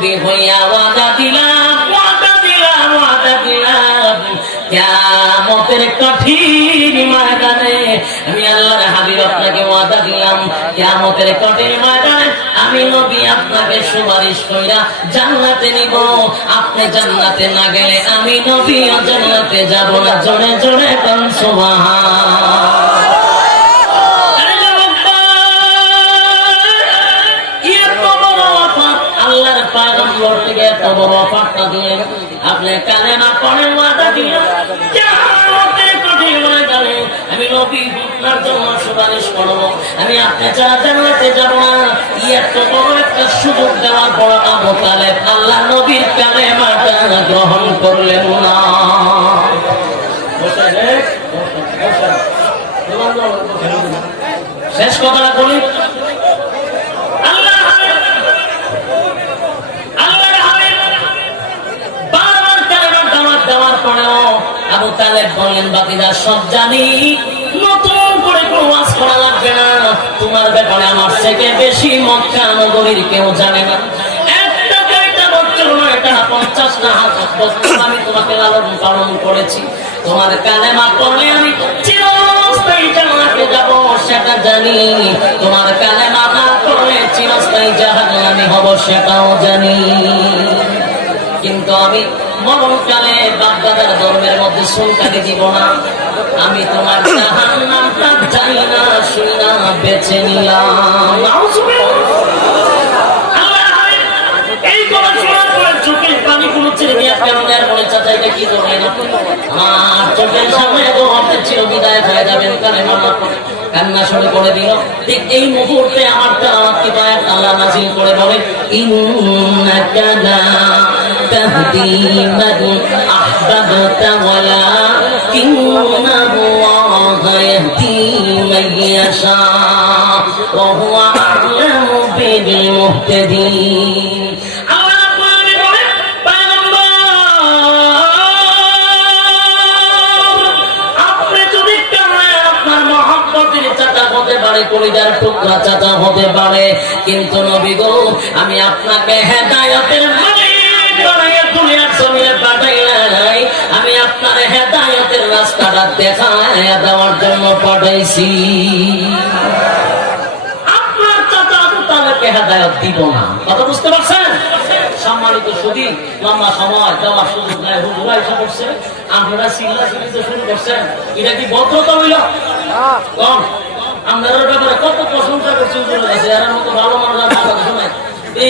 নবী হইয়া ওয়াদা দিলাম ওয়াদা দিলাম ওয়াদা দিলাম। কিয়ামতের কঠিন ময়দানে আমি আল্লাহর হাবিব আপনাকে ওয়াদা দিলাম। কিয়ামতের কঠিন ময়দানে আমি নবী আপনাকে সুপারিশ কইরা জান্নাতে নিব। আপনি জান্নাতে না গেলে আমি নবী জান্নাতে যাব না। জোরে জোরে কোন, সুবহান। আমি সুযোগ দেওয়ার পর আল্লাহ নবীর কানে মাটা গ্রহণ করলেন না। শেষ কথাটা বলি আল্লাহ আল্লাহর হাবিব বারবার কালেমার দাওয়াত দেওয়ার পরেও আবু তালেব বললেন বাকিরা সব জানি। নতুন করে কোনো ওয়াজ করা লাগবে না। তোমার ব্যাপারে আমার থেকে বেশি মক্কা নগরীর কেউ জানে না। আমি তোমাকে লালন পালন করেছি। তোমার কালেমা পড়লে আমি চিরস্থায়ী জান্নাতে যাব, সেটা জানি। তোমার কালেমা না পড়লে চিরস্থায়ী জাহান্নামে হব, সেটাও জানি। কিন্তু আমি মরণকালে বাপদাদার ধর্মের মধ্যে সুলকানি দিব না। আমি তোমার জাহান নামটা না শুনি না বেছে নিলাম। এই কি আপনি? আমার চোখের তো চির বিদায় শুরু করে দিল, ঠিক এই মুহূর্তে আমার কিবায়াত আল্লাহ নাজিল করে বলে, ইন্নাকা কোরআনে বলে পয়গম্বর আপনি যদি কামড়ে আপনার মহব্বতের চাচা হতে পারে, কলিজার টুকরা চাচা হতে পারে, কিন্তু নবী গো, আমি আপনাকে হেদায়তের মালিক দুনিয়ার জমিনে পাঠাইলাই আমি আপনার হেদায়তের রাস্তাটা দেখায় দেওয়ার জন্য পাঠাইছি আপনার চাচা আবু তালেবকে হেদায়ত দিব না। কথা বুঝতে পারছেন? সম্মানিত সুদী লম্বা সময় দেওয়ার সুযোগ নাই হুজুরা এসে করছে আপনারা চিল্লা চিল্লিতে শুরু করছেন। এটা কি ভদ্রতা হইল? কম। আপনাদের ব্যাপারে কত প্রশংসা করছি হুজুরের কাছে এর মতো ভালো মানুষ আর বাংলাদেশে নাই। এই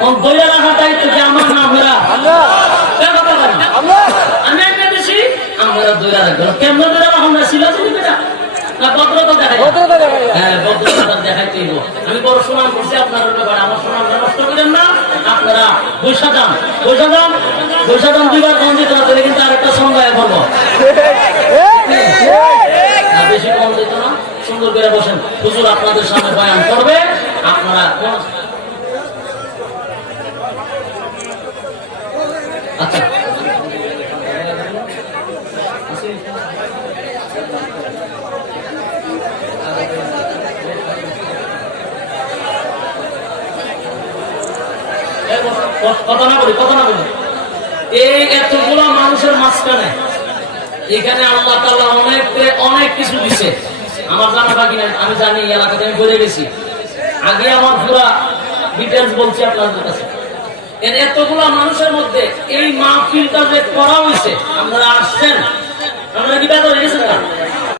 বসাইছি দইয়া রাখা দায়িত্ব যে আমার না। আমি একটা বেশি আমরা দইয়া রাখব কেমন শিলা চিনি বেটা? দেখাই। হ্যাঁ। আমি বড় সুনাম করছি আপনার ব্যাপারে আমার সুনাম নষ্ট করেন না। আপনারা বৈশা যান। বৈশা যান। বৈশা যান দুইবার কম দিতে না কিন্তু আরেকটা সংজ্ঞায় বলব বেশি কম দিত না। সুন্দর করে বসেন। হুজুর আপনাদের সামনে বয়ান করবে। আপনারা কোন- আচ্ছা এই বস, বস, কথা না বলি বলি। এই মানুষের মাঝখানে এখানে অনেক অনেক কিছু দিছে। আমার আমি জানি এলাকাতে, আমি ঘুরে গেছি। আগে আমার পুরা ডিটেলস বলছি আপনাদের কাছে। এতগুলা মানুষের মধ্যে এই মাহফিলটা যে করা হয়েছে, আপনারা আসছেন? আপনারা কি ব্যাপার গেছেন না?